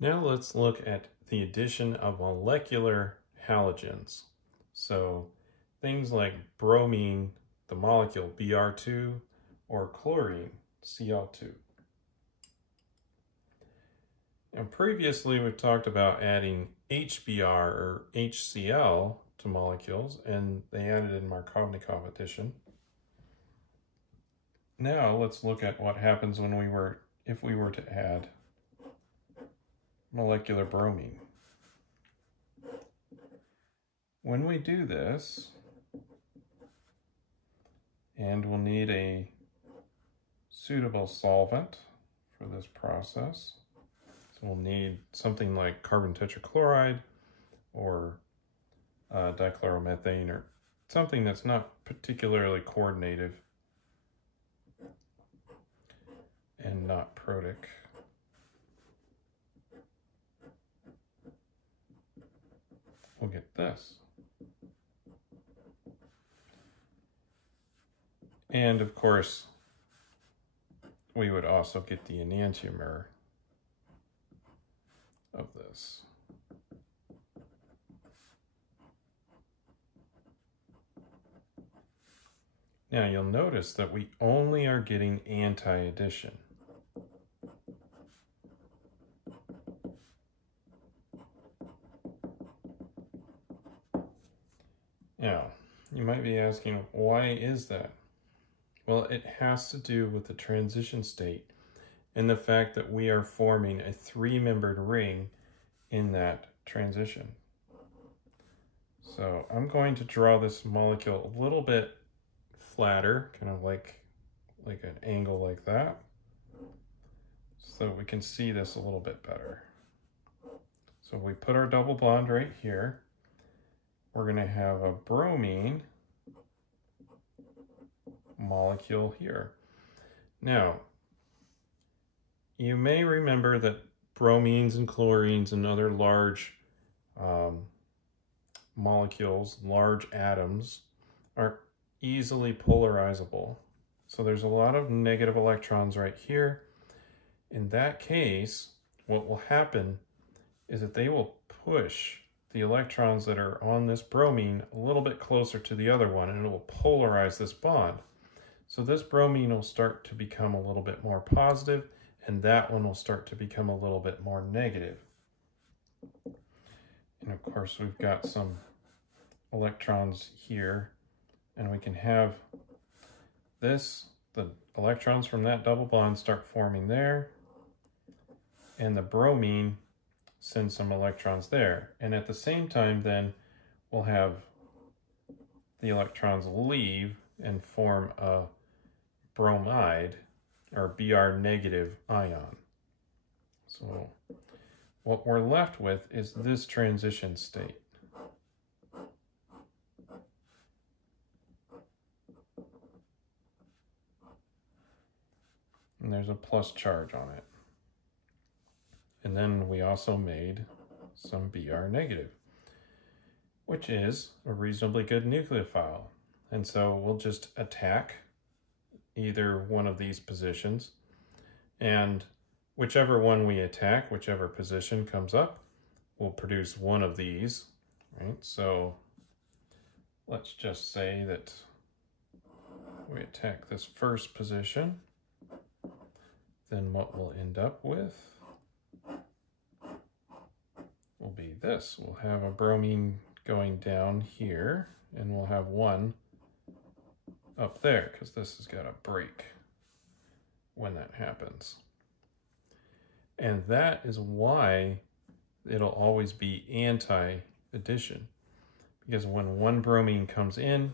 Now let's look at the addition of molecular halogens. So things like bromine, the molecule Br2, or chlorine, Cl2. And previously we've talked about adding HBr or HCl to molecules, and they added in Markovnikov addition. Now let's look at what happens when if we were to add molecular bromine. When we do this, and we'll need a suitable solvent for this process. So we'll need something like carbon tetrachloride or dichloromethane or something that's not particularly coordinative and not protic. We'll get this. And of course, we would also get the enantiomer of this. Now you'll notice that we only are getting anti-addition. Now, you might be asking, why is that? Well, it has to do with the transition state and the fact that we are forming a three-membered ring in that transition. So I'm going to draw this molecule a little bit flatter, kind of like an angle like that, so we can see this a little bit better. So we put our double bond right here. We're going to have a bromine molecule here. Now, you may remember that bromines and chlorines and other large molecules, large atoms, are easily polarizable. So there's a lot of negative electrons right here. In that case, what will happen is that they will push the electrons that are on this bromine a little bit closer to the other one, and it will polarize this bond. So this bromine will start to become a little bit more positive, and that one will start to become a little bit more negative. And of course, we've got some electrons here, and we can have this, the electrons from that double bond start forming there, and the bromine send some electrons there. And at the same time, then we'll have the electrons leave and form a bromide or Br negative ion. So what we're left with is this transition state. And there's a plus charge on it. And then we also made some Br negative, which is a reasonably good nucleophile. And so we'll just attack either one of these positions, and whichever one we attack, whichever position comes up, will produce one of these, right? So let's just say that we attack this first position. Then what we'll end up with will be this. We'll have a bromine going down here, and we'll have one up there, because this has got a break when that happens. And that is why it'll always be anti-addition, because when one bromine comes in,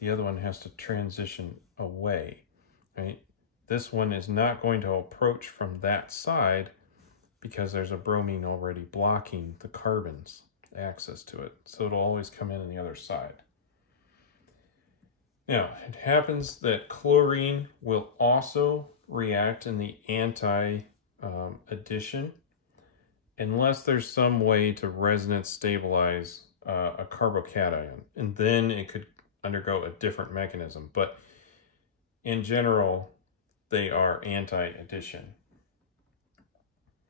the other one has to transition away, right? This one is not going to approach from that side because there's a bromine already blocking the carbon's access to it. So it'll always come in on the other side. Now, it happens that chlorine will also react in the anti-addition unless there's some way to resonance stabilize a carbocation, and then it could undergo a different mechanism. But in general, they are anti-addition.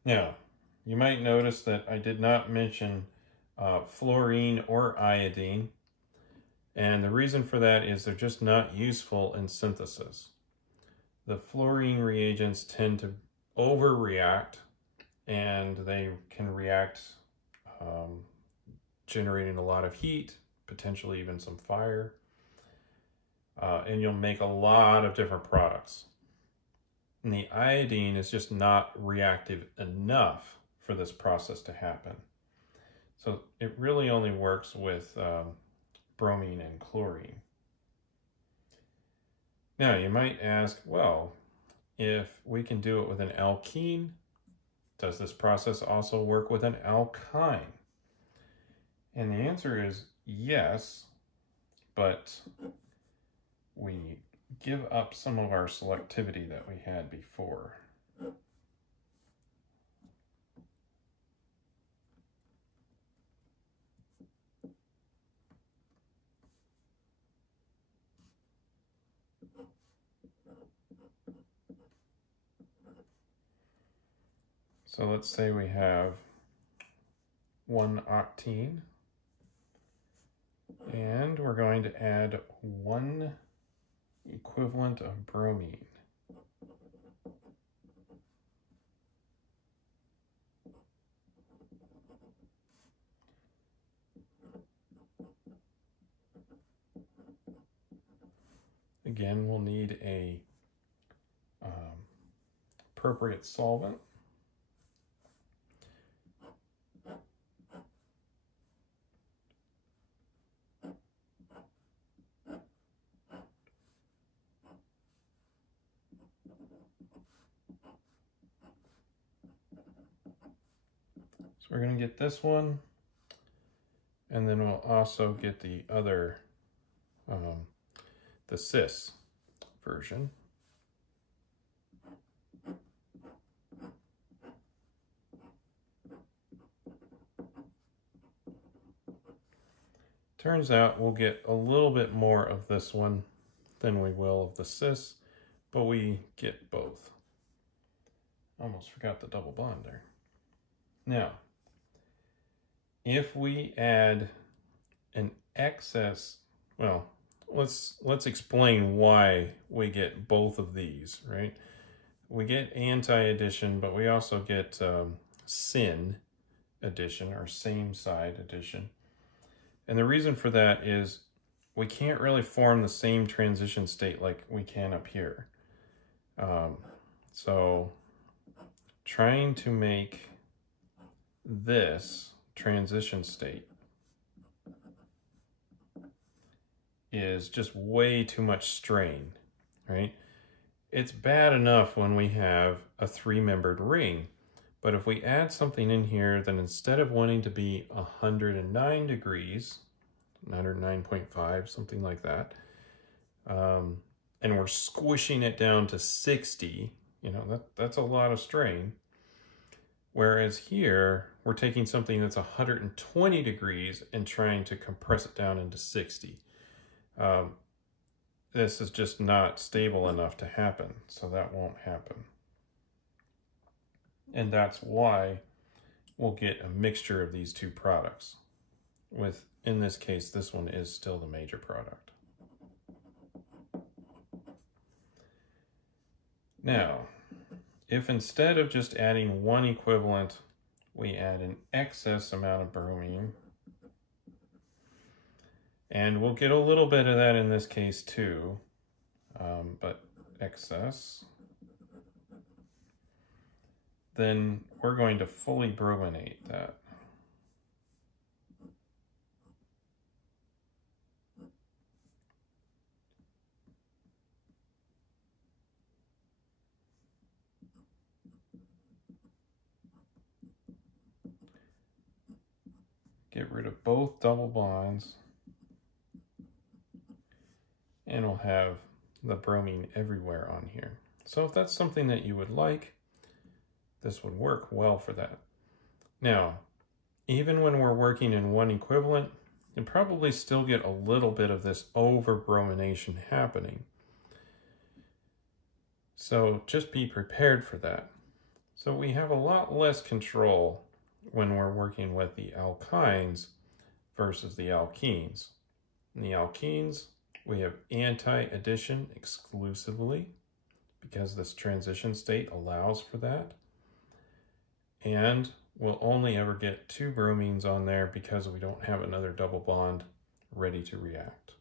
Now, You might notice that I did not mention fluorine or iodine. And the reason for that is they're just not useful in synthesis. The fluorine reagents tend to overreact, and they can react generating a lot of heat, potentially even some fire, and you'll make a lot of different products. And the iodine is just not reactive enough for this process to happen. So it really only works with bromine and chlorine. Now you might ask, well, if we can do it with an alkene, does this process also work with an alkyne? And the answer is yes, but we give up some of our selectivity that we had before. So let's say we have 1 octene, and we're going to add 1 equivalent of bromine. Again, we'll need a appropriate solvent. So we're going to get this one, and then we'll also get the other, the cis version. Turns out we'll get a little bit more of this one than we will of the cis, but we get both. Almost forgot the double bond there. Now, if we add an excess, well, let's explain why we get both of these, right? We get anti-addition, but we also get syn addition, or same side addition. And the reason for that is we can't really form the same transition state like we can up here. So trying to make this transition state is just way too much strain, right? It's bad enough when we have a 3-membered ring, but if we add something in here, then instead of wanting to be 109 degrees, 109.5, something like that, and we're squishing it down to 60, you know, that's a lot of strain. Whereas here, we're taking something that's 120 degrees and trying to compress it down into 60. This is just not stable enough to happen, so that won't happen. And that's why we'll get a mixture of these two products. With, in this case, this one is still the major product. Now, if instead of just adding 1 equivalent, we add an excess amount of bromine, and we'll get a little bit of that in this case too, but excess, then we're going to fully brominate that. Get rid of both double bonds, and we'll have the bromine everywhere on here. So if that's something that you would like, this would work well for that. Now, even when we're working in 1 equivalent, you probably still get a little bit of this over-bromination happening. So just be prepared for that. So we have a lot less control when we're working with the alkynes versus the alkenes. In the alkenes, we have anti-addition exclusively because this transition state allows for that. And we'll only ever get 2 bromines on there because we don't have another double bond ready to react.